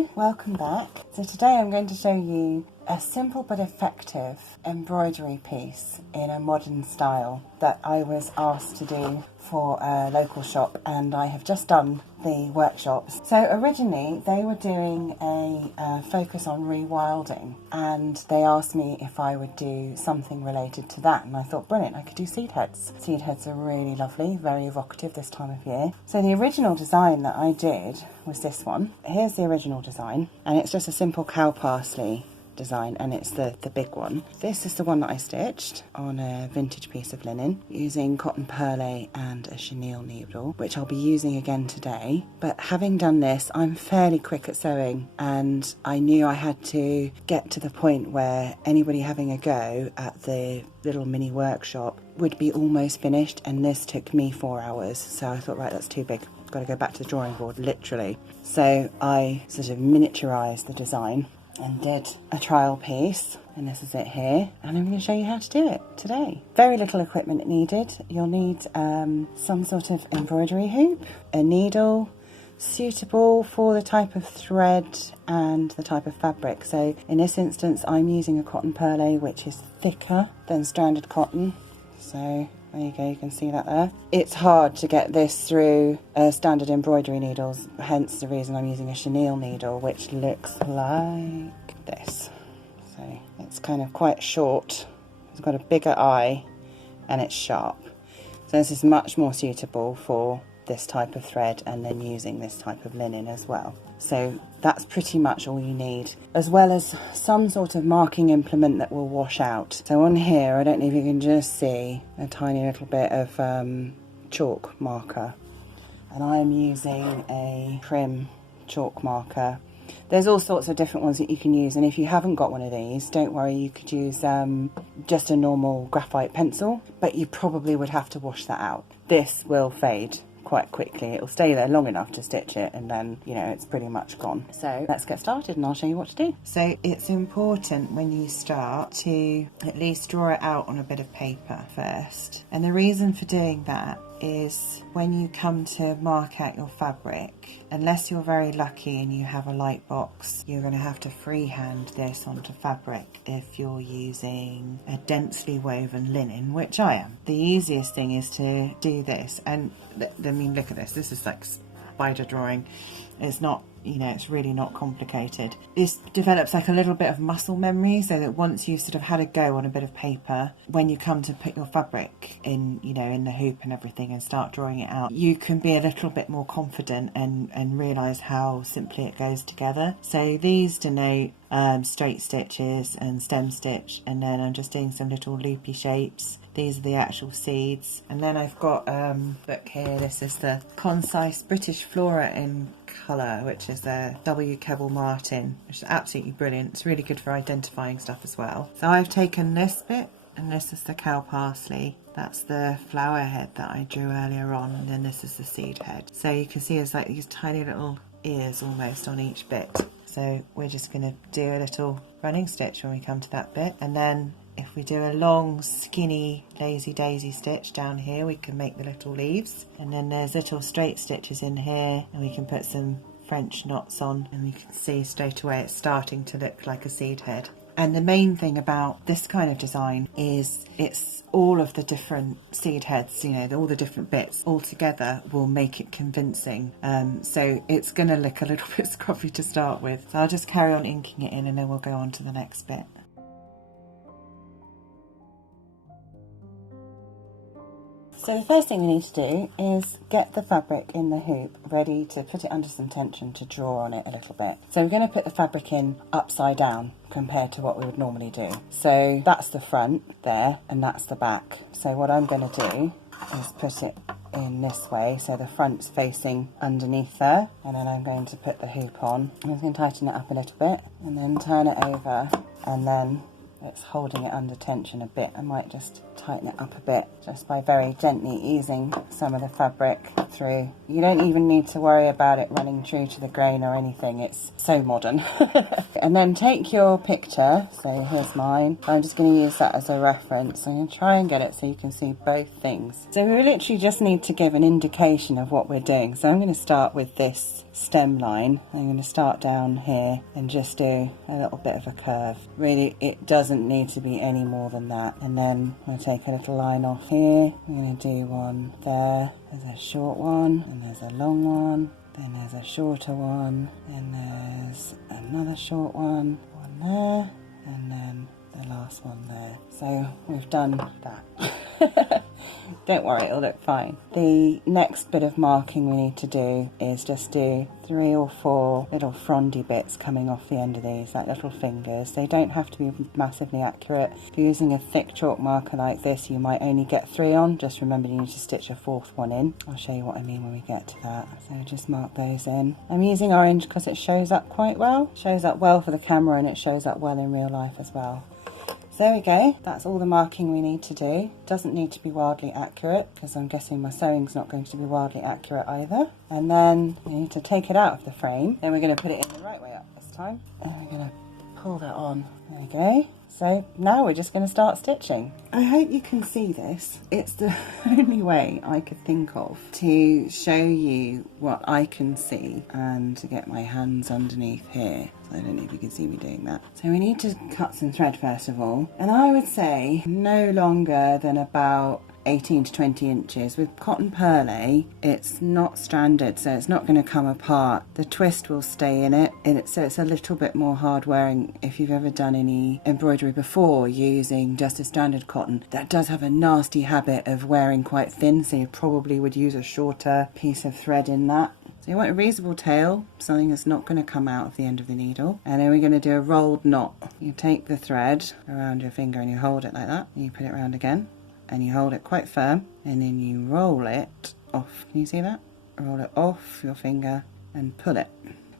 Hello, welcome back. So today I'm going to show you a simple but effective embroidery piece in a modern style that I was asked to do for a local shop, and I have just done the workshops. So originally they were doing a focus on rewilding, and they asked me if I would do something related to that, and I thought brilliant, I could do seed heads. Seed heads are really lovely, very evocative this time of year. So the original design that I did was this one. Here's the original design, and it's just a simple cow parsley design, and it's the big one. This is the one that I stitched on a vintage piece of linen using cotton perle and a chenille needle, which I'll be using again today. But having done this, I'm fairly quick at sewing, and I knew I had to get to the point where anybody having a go at the little mini workshop would be almost finished, and this took me 4 hours. So I thought, right, that's too big, I've got to go back to the drawing board, literally. So I sort of miniaturized the design and did a trial piece, and this is it here, and I'm going to show you how to do it today. Very little equipment needed. You'll need some sort of embroidery hoop, a needle suitable for the type of thread and the type of fabric. So in this instance I'm using a cotton perle, which is thicker than standard cotton. So there you go, you can see that there. It's hard to get this through standard embroidery needles, hence the reason I'm using a chenille needle, which looks like this. So it's kind of quite short, it's got a bigger eye, and it's sharp. So this is much more suitable for this type of thread, and then using this type of linen as well. So that's pretty much all you need, as well as some sort of marking implement that will wash out. So on here, I don't know if you can just see a tiny little bit of chalk marker, and I am using a Prim chalk marker. There's all sorts of different ones that you can use, and if you haven't got one of these, don't worry, you could use just a normal graphite pencil, but you probably would have to wash that out. This will fade quite quickly. It'll stay there long enough to stitch it, and then, you know, it's pretty much gone. So let's get started and I'll show you what to do. So it's important when you start to at least draw it out on a bit of paper first, and the reason for doing that is when you come to mark out your fabric, unless you're very lucky and you have a light box, you're going to have to freehand this onto fabric if you're using a densely woven linen, which I am. The easiest thing is to do this, and I mean, look at this, this is like spider drawing. It's not, you know, it's really not complicated. This develops like a little bit of muscle memory, so that once you've sort of had a go on a bit of paper, when you come to put your fabric in, you know, in the hoop and everything and start drawing it out, you can be a little bit more confident and realise how simply it goes together. So these denote straight stitches and stem stitch, and then I'm just doing some little loopy shapes. These are the actual seeds, and then I've got look here, this is the Concise British Flora in colour, which is the W. Keble Martin, which is absolutely brilliant. It's really good for identifying stuff as well. So I've taken this bit, and this is the cow parsley. That's the flower head that I drew earlier on, and then this is the seed head. So you can see there's like these tiny little ears almost on each bit. So we're just going to do a little running stitch when we come to that bit, and then if we do a long skinny lazy daisy stitch down here, we can make the little leaves, and then there's little straight stitches in here, and we can put some French knots on, and you can see straight away it's starting to look like a seed head. And the main thing about this kind of design is it's all of the different seed heads, you know, all the different bits all together will make it convincing. So it's going to look a little bit scruffy to start with. So I'll just carry on inking it in, and then we'll go on to the next bit. So the first thing we need to do is get the fabric in the hoop ready to put it under some tension to draw on it a little bit. So we're going to put the fabric in upside down compared to what we would normally do. So that's the front there, and that's the back. So what I'm going to do is put it in this way, so the front's facing underneath there, and then I'm going to put the hoop on. I'm just going to tighten it up a little bit, and then turn it over, and then it's holding it under tension a bit. I might just tighten it up a bit just by very gently easing some of the fabric through. You don't even need to worry about it running true to the grain or anything. It's so modern. And then take your picture. So here's mine. I'm just going to use that as a reference. I'm going to try and get it so you can see both things. So we literally just need to give an indication of what we're doing. So I'm going to start with this stem line. I'm going to start down here and just do a little bit of a curve. Really, it doesn't need to be any more than that. And then I'm going to take a little line off here. I'm going to do one there. There's a short one and there's a long one. Then there's a shorter one and there's another short one there, and then the last one there. So we've done that. Don't worry, it'll look fine. The next bit of marking we need to do is just do 3 or 4 little frondy bits coming off the end of these, like little fingers. They don't have to be massively accurate. If you're using a thick chalk marker like this, you might only get 3 on. Just remember you need to stitch a 4th one in. I'll show you what I mean when we get to that. So just mark those in. I'm using orange because it shows up quite well. It shows up well for the camera and it shows up well in real life as well. So there we go, that's all the marking we need to do. Doesn't need to be wildly accurate because I'm guessing my sewing's not going to be wildly accurate either. And then we need to take it out of the frame. Then we're going to put it in the right way up this time. And we're going to pull that on. There we go. So now we're just going to start stitching. I hope you can see this. It's the only way I could think of to show you what I can see and to get my hands underneath here. So I don't know if you can see me doing that. So we need to cut some thread first of all. And I would say no longer than about 18 to 20 inches. With cotton perlé, it's not stranded, so it's not going to come apart. The twist will stay in it, so it's a little bit more hard wearing. If you've ever done any embroidery before using just a standard cotton, that does have a nasty habit of wearing quite thin, so you probably would use a shorter piece of thread in that. So you want a reasonable tail, something that's not going to come out of the end of the needle. And then we're going to do a rolled knot. You take the thread around your finger and you hold it like that, and you put it around again. And you hold it quite firm, and then you roll it off. Can you see that? Roll it off your finger and pull it.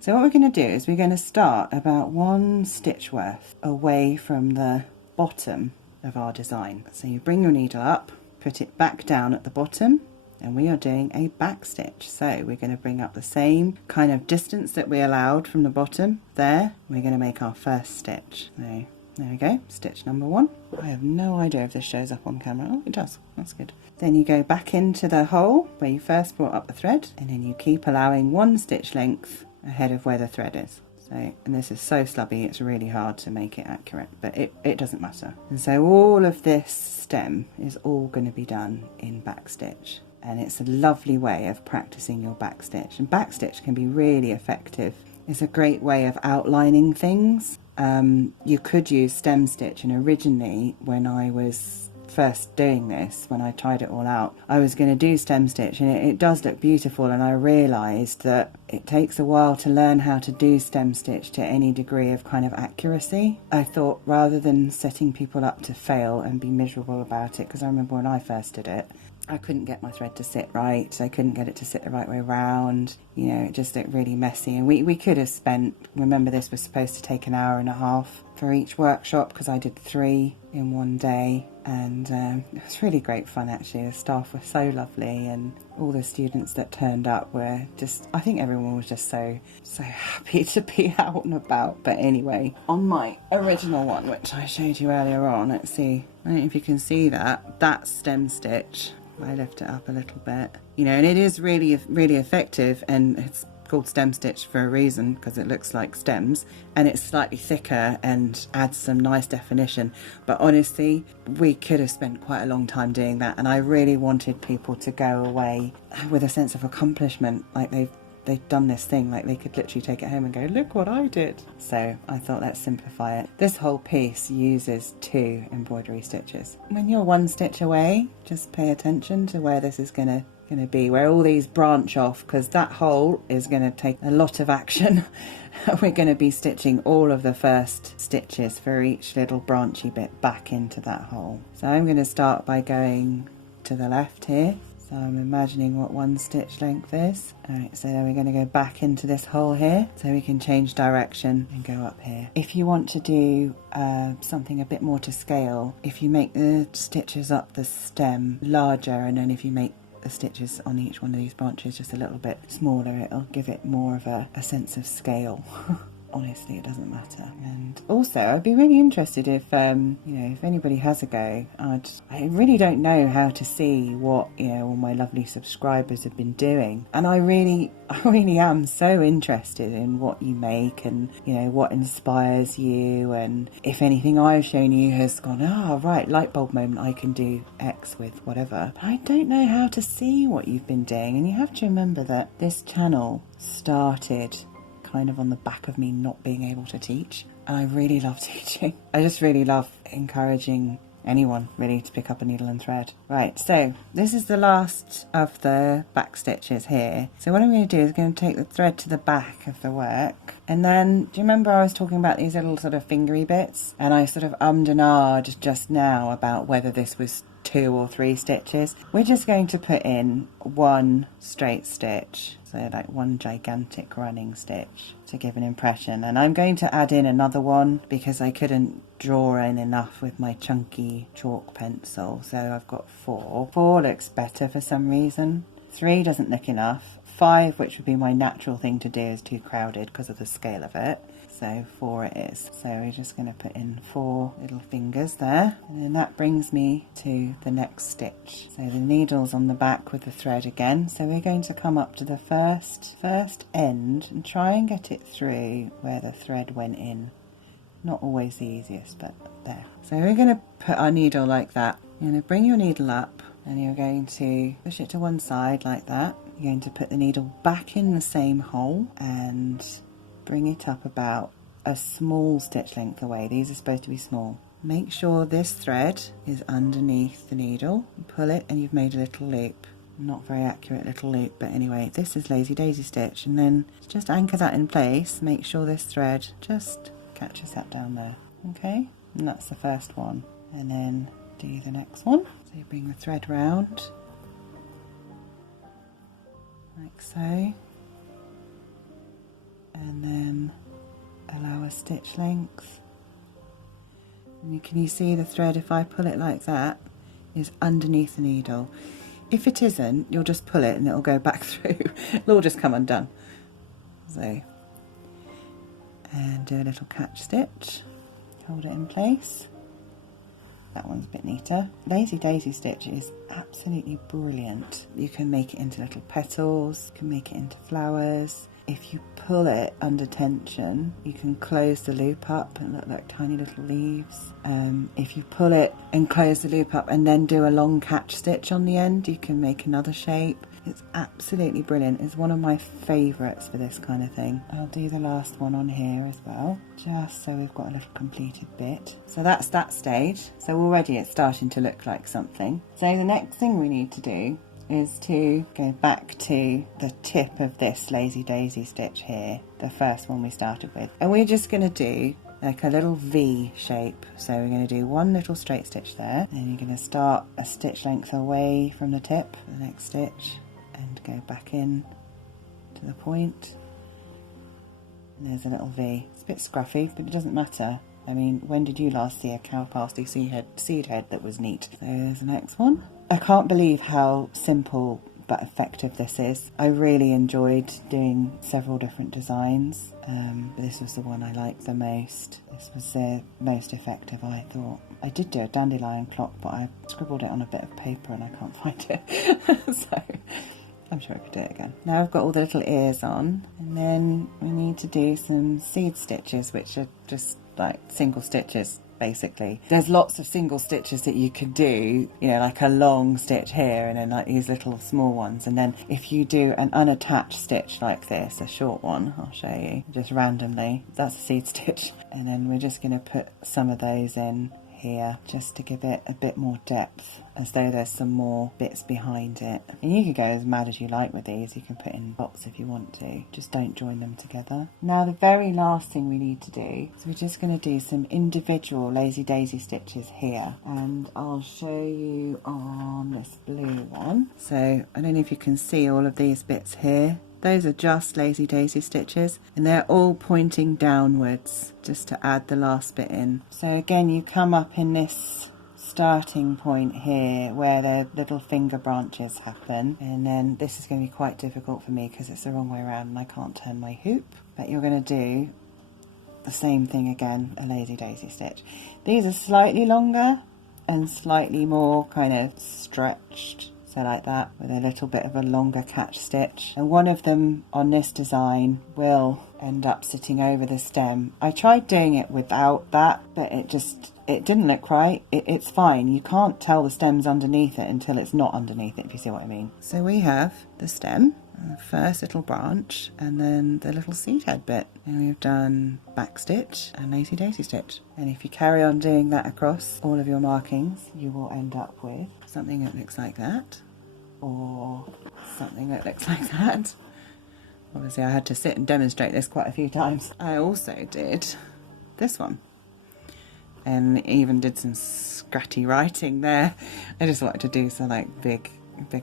So what we're going to do is we're going to start about 1 stitch worth away from the bottom of our design. So you bring your needle up, put it back down at the bottom, and we are doing a back stitch. So we're going to bring up the same kind of distance that we allowed from the bottom there. We're going to make our first stitch. So there we go, stitch number 1. I have no idea if this shows up on camera. Oh, it does. That's good. Then you go back into the hole where you first brought up the thread, and then you keep allowing 1 stitch length ahead of where the thread is. So, and this is so slubby, it's really hard to make it accurate, but it doesn't matter. And so all of this stem is all going to be done in back stitch. And it's a lovely way of practicing your back stitch. And back stitch can be really effective. It's a great way of outlining things. You could use stem stitch, and originally when I was first doing this, when I tried it all out, I was going to do stem stitch, and it does look beautiful, and I realised that it takes a while to learn how to do stem stitch to any degree of kind of accuracy. I thought rather than setting people up to fail and be miserable about it, because I remember when I first did it, I couldn't get my thread to sit right, I couldn't get it to sit the right way round, you know, it just looked really messy. And we could have spent, remember this was supposed to take an hour and a half for each workshop, because I did 3 in one day, and it was really great fun actually. The staff were so lovely, and all the students that turned up were just, I think everyone was just so happy to be out and about. But anyway, on my original one, which I showed you earlier on, let's see, I don't know if you can see that's stem stitch. I lift it up a little bit, you know, and it is really effective, and it's called stem stitch for a reason, because it looks like stems and it's slightly thicker and adds some nice definition. But honestly, we could have spent quite a long time doing that, and I really wanted people to go away with a sense of accomplishment, like they've done this thing, like they could literally take it home and go, look what I did. So I thought, let's simplify it. This whole piece uses 2 embroidery stitches. When you're 1 stitch away, just pay attention to where this is going to be, where all these branch off, because that hole is going to take a lot of action. We're going to be stitching all of the first stitches for each little branchy bit back into that hole. So I'm going to start by going to the left here. So I'm imagining what one stitch length is. Alright, so then we're going to go back into this hole here so we can change direction and go up here. If you want to do something a bit more to scale, if you make the stitches up the stem larger, and then if you make the stitches on each one of these branches just a little bit smaller, it'll give it more of a sense of scale. Honestly, it doesn't matter. And also, I'd be really interested if, you know, if anybody has a go. I really don't know how to see what, you know, all my lovely subscribers have been doing. And I really am so interested in what you make and, you know, what inspires you. And if anything I've shown you has gone, oh, right, light bulb moment, I can do X with whatever. But I don't know how to see what you've been doing. And you have to remember that this channel started kind of on the back of me not being able to teach, and I really love teaching. I just really love encouraging anyone really to pick up a needle and thread. Right, so this is the last of the back stitches here. So what I'm going to do is going to take the thread to the back of the work, and then, do you remember I was talking about these little sort of fingery bits, and I sort of ummed and ahed just now about whether this was 2 or 3 stitches. We're just going to put in one straight stitch, so like one gigantic running stitch to give an impression. And I'm going to add in another one because I couldn't draw in enough with my chunky chalk pencil, so I've got 4. 4 looks better for some reason. 3 doesn't look enough. 5, which would be my natural thing to do, is too crowded because of the scale of it. So 4 it is. So we're just going to put in 4 little fingers there, and then that brings me to the next stitch. So the needle's on the back with the thread again, so we're going to come up to the first end and try and get it through where the thread went in. Not always the easiest, but there. So we're going to put our needle like that. You're going to bring your needle up and you're going to push it to one side like that. You're going to put the needle back in the same hole and bring it up about a small stitch length away. These are supposed to be small. Make sure this thread is underneath the needle. Pull it and you've made a little loop. Not very accurate little loop, but anyway, this is lazy daisy stitch, and then just anchor that in place. Make sure this thread just catches that down there. Okay, and that's the first one. And then do the next one. So you bring the thread round like so, and then allow a stitch length. And can you see the thread, if I pull it like that, is underneath the needle? If it isn't, you'll just pull it and it'll go back through. It'll all just come undone. So, and do a little catch stitch, hold it in place. That one's a bit neater. Lazy daisy stitch is absolutely brilliant. You can make it into little petals, you can make it into flowers. If you pull it under tension, you can close the loop up and look like tiny little leaves. If you pull it and close the loop up and then do a long catch stitch on the end, you can make another shape. It's absolutely brilliant. It's one of my favourites for this kind of thing. I'll do the last one on here as well, just so we've got a little completed bit. So that's that stage. So already it's starting to look like something. So the next thing we need to do is to go back to the tip of this lazy daisy stitch here, the first one we started with. And we're just going to do like a little V shape. So we're going to do one little straight stitch there, and you're going to start a stitch length away from the tip, the next stitch, and go back in to the point. And there's a little V. It's a bit scruffy, but it doesn't matter. I mean, when did you last see a cow parsley seed head that was neat? So there's the next one. I can't believe how simple but effective this is. I really enjoyed doing several different designs, but this was the one I liked the most. This was the most effective, I thought. I did do a dandelion clock, but I scribbled it on a bit of paper and I can't find it. So I'm sure I could do it again. Now I've got all the little ears on, and then we need to do some seed stitches, which are just like single stitches. Basically, there's lots of single stitches that you could do, you know, like a long stitch here and then like these little small ones, and then if you do an unattached stitch like this, a short one, I'll show you just randomly, that's a seed stitch. And then we're just going to put some of those in here just to give it a bit more depth, as though there's some more bits behind it. And you could go as mad as you like with these. You can put in dots if you want to, just don't join them together. Now the very last thing we need to do is we're just going to do some individual lazy daisy stitches here, and I'll show you on this blue one. So I don't know if you can see all of these bits here. Those are just lazy daisy stitches, and they're all pointing downwards just to add the last bit in. So again, you come up in this starting point here where the little finger branches happen, and then this is going to be quite difficult for me because it's the wrong way around and I can't turn my hoop. But you're going to do the same thing again, a lazy daisy stitch. These are slightly longer and slightly more kind of stretched. So like that, with a little bit of a longer catch stitch. And one of them on this design will end up sitting over the stem. I tried doing it without that, but it didn't look right. It's fine. You can't tell the stem's underneath it until it's not underneath it, if you see what I mean. So we have the stem, the first little branch, and then the little seed head bit. And we've done back stitch and lazy daisy stitch. And if you carry on doing that across all of your markings, you will end up with something that looks like that, or something that looks like that. Obviously I had to sit and demonstrate this quite a few times. I also did this one, and even did some scratty writing there. I just wanted to do some like big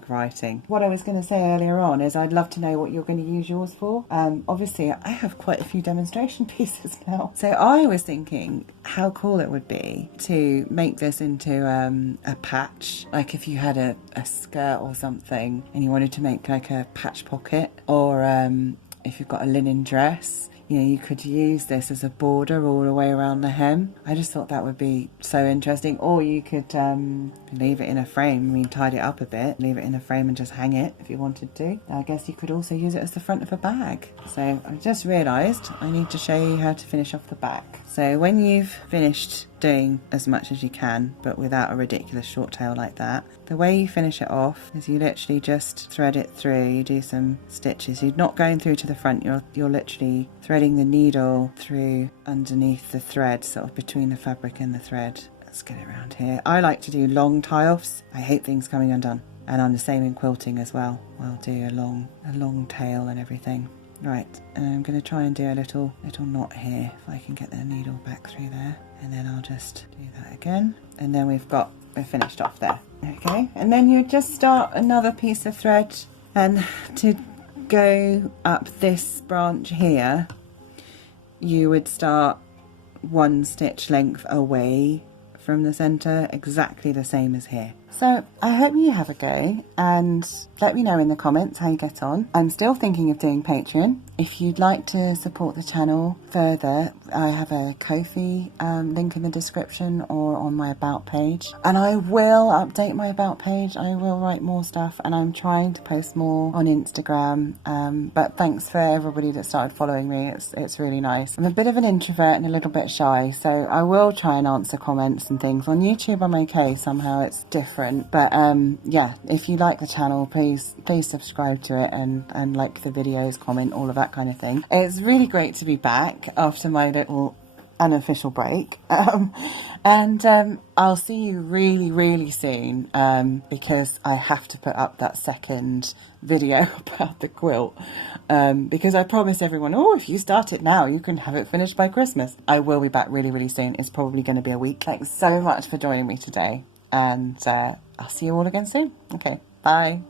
writing. What I was going to say earlier on is I'd love to know what you're going to use yours for. Obviously I have quite a few demonstration pieces now, so I was thinking how cool it would be to make this into a patch, like if you had a skirt or something and you wanted to make like a patch pocket, or if you've got a linen dress, you know, you could use this as a border all the way around the hem. I just thought that would be so interesting. Or you could leave it in a frame. I mean, tidy it up a bit, leave it in a frame and just hang it if you wanted to. I guess you could also use it as the front of a bag. So I just realised I need to show you how to finish off the back. So when you've finished doing as much as you can, but without a ridiculous short tail like that, the way you finish it off is you literally just thread it through. You do some stitches. You're not going through to the front, you're literally threading the needle through underneath the thread, sort of between the fabric and the thread. Let's get it around here. I like to do long tie-offs. I hate things coming undone, and I'm the same in quilting as well. I'll do a long tail and everything. Right, and I'm going to try and do a little knot here, if I can get the needle back through there, and then I'll just do that again, and then we're finished off there. Okay, and then you just start another piece of thread, and to go up this branch here, you would start one stitch length away from the center, exactly the same as here. So I hope you have a go, and let me know in the comments how you get on. I'm still thinking of doing Patreon. If you'd like to support the channel further, I have a Ko-fi link in the description or on my about page, and I will update my about page. I will write more stuff, and I'm trying to post more on Instagram, but thanks for everybody that started following me. It's really nice. I'm a bit of an introvert and a little bit shy, so I will try and answer comments and things. On YouTube I'm okay, somehow it's different. But yeah, if you like the channel, please subscribe to it and like the videos, comment, all of that kind of thing. It's really great to be back after my little unofficial break, and I'll see you really soon, because I have to put up that second video about the quilt, because I promised everyone, oh, if you start it now you can have it finished by Christmas. I will be back really soon. It's probably going to be a week. Thanks so much for joining me today, and I'll see you all again soon. Okay, bye.